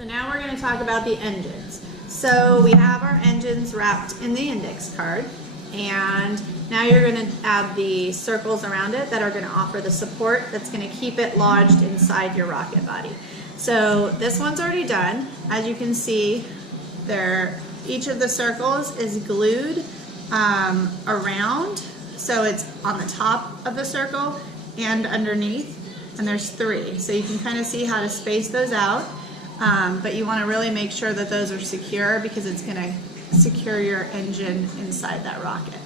So now we're going to talk about the engines. So we have our engines wrapped in the index card, and now you're going to add the circles around it that are going to offer the support that's going to keep it lodged inside your rocket body. So this one's already done. As you can see, each of the circles is glued around, so it's on the top of the circle and underneath, and there's 3. So you can kind of see how to space those out. But you want to really make sure that those are secure because it's going to secure your engine inside that rocket.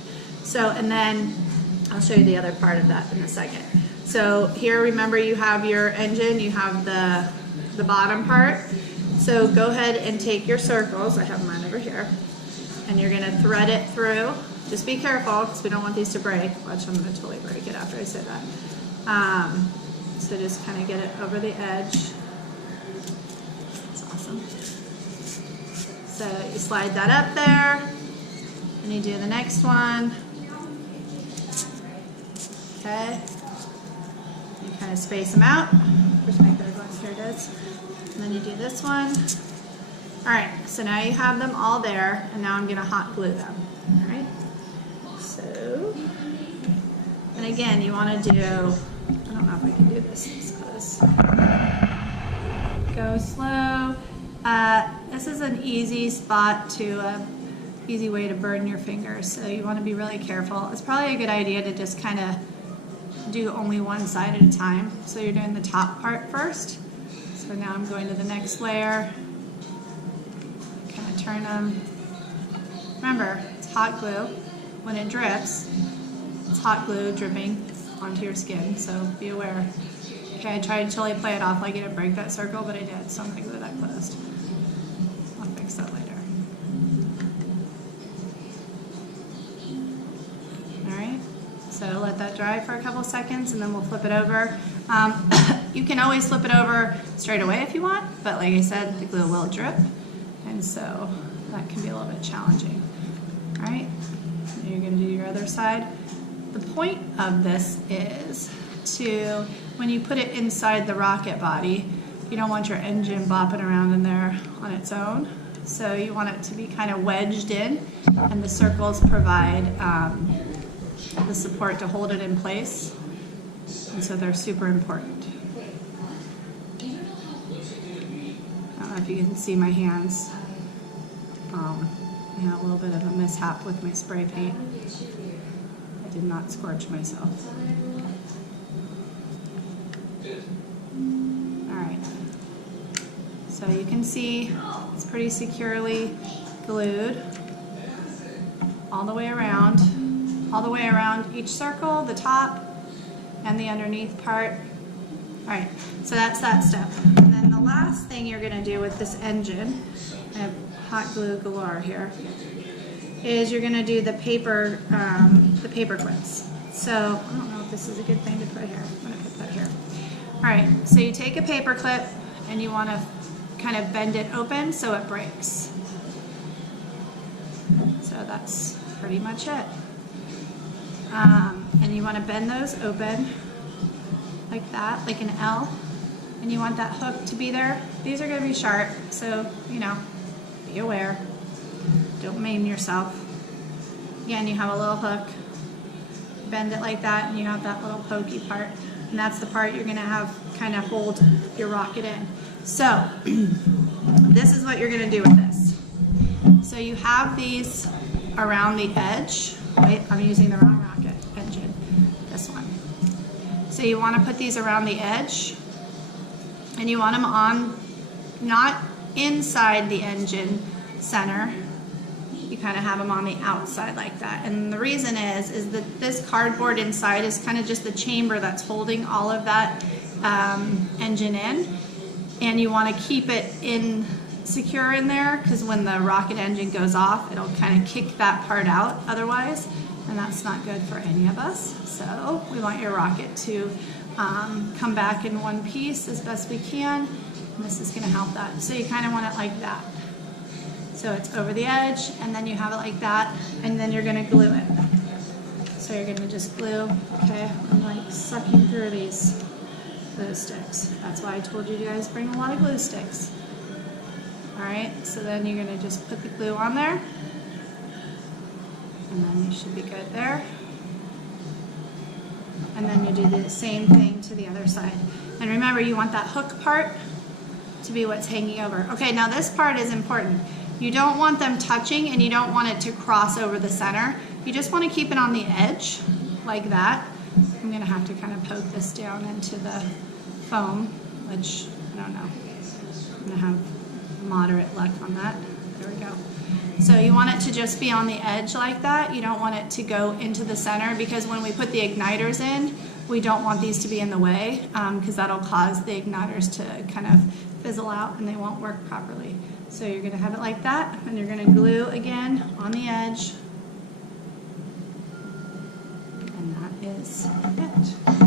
So, and then I'll show you the other part of that in a second. So here, remember, you have your engine, you have the bottom part. So go ahead and take your circles, I have mine over here, and you're going to thread it through. Just be careful because we don't want these to break. Watch, I'm going to totally break it after I say that. So just kind of get it over the edge. So you slide that up there, and you do the next one. Okay. You kind of space them out. Where's my third one? Here it is. And then you do this one. All right, so now you have them all there, and now I'm going to hot glue them. All right. So, and again, you want to do, I don't know if I can do this close. Go slow. This is an easy spot easy way to burn your fingers, so you want to be really careful. It's probably a good idea to just kind of do only one side at a time. So you're doing the top part first. So now I'm going to the next layer. Kind of turn them. Remember, it's hot glue. When it drips, it's hot glue dripping onto your skin, so be aware. Okay, I tried to totally play it off like I didn't break that circle, but I did, so I'm going to glue that closed. I'll fix that later. Alright, so let that dry for a couple seconds and then we'll flip it over. You can always flip it over straight away if you want, but like I said, the glue will drip, and so that can be a little bit challenging. Alright, you're going to do your other side. The point of this is when you put it inside the rocket body, you don't want your engine bopping around in there on its own. So you want it to be kind of wedged in, and the circles provide the support to hold it in place. And so they're super important. I don't know if you can see my hands. I had a little bit of a mishap with my spray paint. I did not scorch myself. Alright, so you can see it's pretty securely glued all the way around each circle, the top and the underneath part. Alright, so that's that step. And then the last thing you're going to do with this engine, I have hot glue galore here, is you're going to do the paper clips. So I don't know if this is a good thing to put here. I'm going to put that here. Alright, so you take a paper clip and you want to kind of bend it open so it breaks. So that's pretty much it. And you want to bend those open like that, like an L, and you want that hook to be there. These are going to be sharp, so, you know, be aware. Don't maim yourself. Again, you have a little hook. Bend it like that, and you have that little pokey part. And that's the part you're going to have kind of hold your rocket in. So, this is what you're going to do with this. So you have these around the edge. Wait, I'm using the wrong rocket engine. This one. So you want to put these around the edge. And you want them on, not inside the engine center. You kind of have them on the outside like that. And the reason is that this cardboard inside is kind of just the chamber that's holding all of that engine in. And you want to keep it secure in there, because when the rocket engine goes off, it'll kind of kick that part out otherwise. And that's not good for any of us. So we want your rocket to come back in one piece as best we can. And this is going to help that. So you kind of want it like that. So it's over the edge, and then you have it like that, and then you're going to glue it. So you're going to just glue, okay, I'm like sucking through these glue sticks. That's why I told you guys bring a lot of glue sticks. All right, so then you're gonna just put the glue on there, and then you should be good there. And then you do the same thing to the other side. And remember, you want that hook part to be what's hanging over. Okay, now this part is important. You don't want them touching, and you don't want it to cross over the center. You just want to keep it on the edge, like that. I'm gonna have to kind of poke this down into the foam, which, I don't know. I'm gonna have moderate luck on that. There we go. So you want it to just be on the edge like that. You don't want it to go into the center, because when we put the igniters in, we don't want these to be in the way, because that'll cause the igniters to kind of fizzle out and they won't work properly. So you're gonna have it like that, and you're gonna glue again on the edge. And that is it.